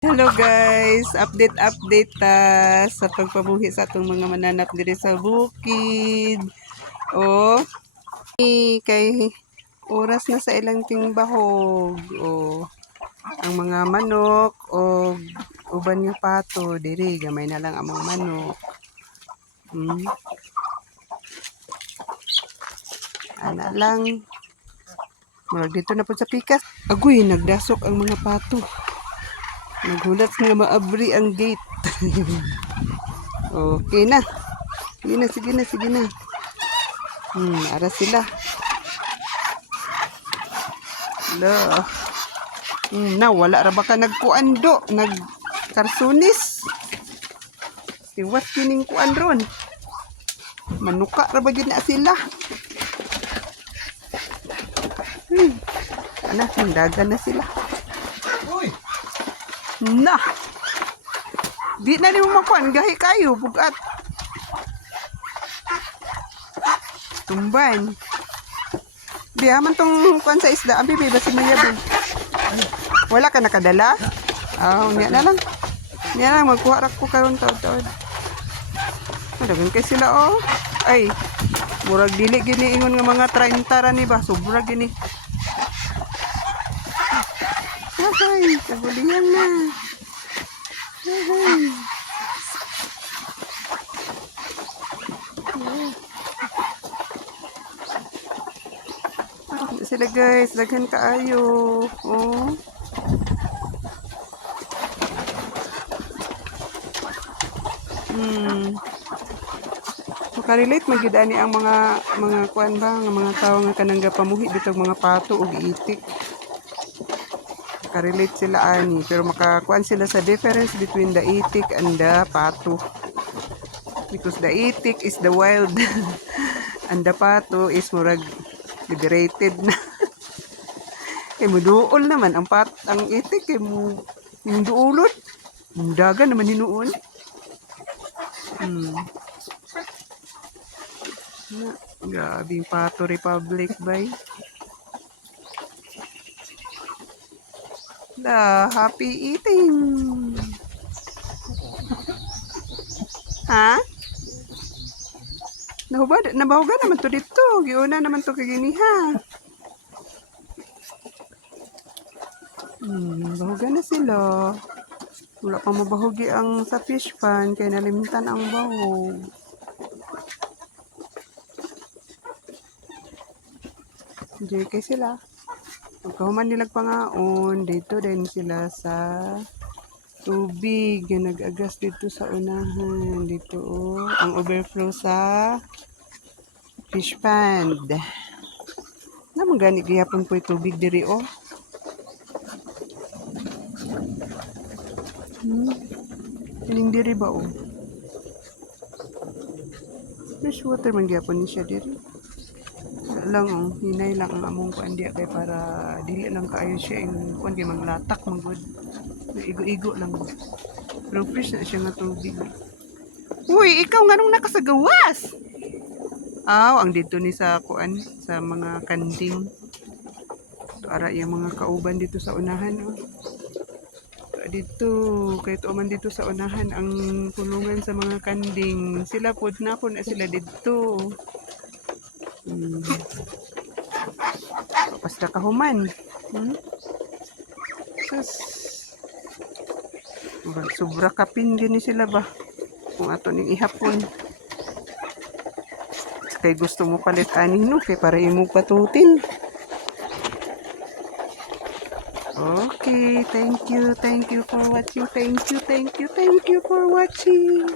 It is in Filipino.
Hello guys, update sa pagpabuhi sa atong mga mananap diri sa bukid. Oh, kay oras na sa ilang tingbahog. Oh, ang mga manok o uban nga pato diri gamay na lang ang mga manok. Ana lang. Murag dito na po sa pikas. Agoy, nagdasok ang mga pato. Nagulat nga maabri ang gate. Okay na. Sige na. Ara sila. Lo. Wala ra ba ka nagkuando, nagkarsunis. Siwas kining kuan ron. Manuka ra ba gid na sila. Hindagan na sila. Na. Di na ni mo makuan gahi kayo bugat. Tumban. Biya man tong kuan sa isda, abi basi mayabon. Wala ka nakadala? Niya na lang. Niya lang magkuha ra ko karon taod-taod. Madagan kay sila oh. Ay. Murag dili gini ingon nga mga 30 ra ni ba, sobra gini. Ay, kagulihan na. Sila guys, daghan kaayo. Oh. Makarelate magyud ani ang mga kuan ba nga mga tawo nga kanang gapamuhi dito mga pato ug itik. Makarelate sila ani pero makakuan sila sa difference between the itik and the pato. Because the itik is the wild and the pato is murag liberated na. Muduol naman ang itik yung duulot. Yung dagan naman hinuon. Grabe yung Pato Republic bay. Happy eating. Ha? Nabahuga naman to dito. Giuna naman to kaginiha. Bahuga na sila. Wala pa mabahugi ang sa fish pan kaya nalimutan ang bahog. Diyan kay sila. Pagkahuman nilag pangaon, dito din sila sa tubig. Yung nag-agas dito sa unahan. Dito ang overflow sa fish pond. Naman gani gihapon po yung tubig diri Tining diri ba fresh water man gyapon ni siya diri. Lang hinay lang ang among kuan diya kay para dili lang kaayo siya ang kuan kay manglatak magud. Igo-igo lang. Pero fresh na siya nga tubig. Uy, ikaw nganong nakasagawas? Ang dito ni sa kuan sa mga kanding. Para yung mga kauban dito sa unahan dito kahit man dito sa unahan ang kulungan sa mga kanding sila pod na sila dito basta kahuman sobra kapin din sila ba kung ato ning ihapon kay gusto mo palit ani no kay para imo patutin. Okay, thank you for watching. Thank you for watching.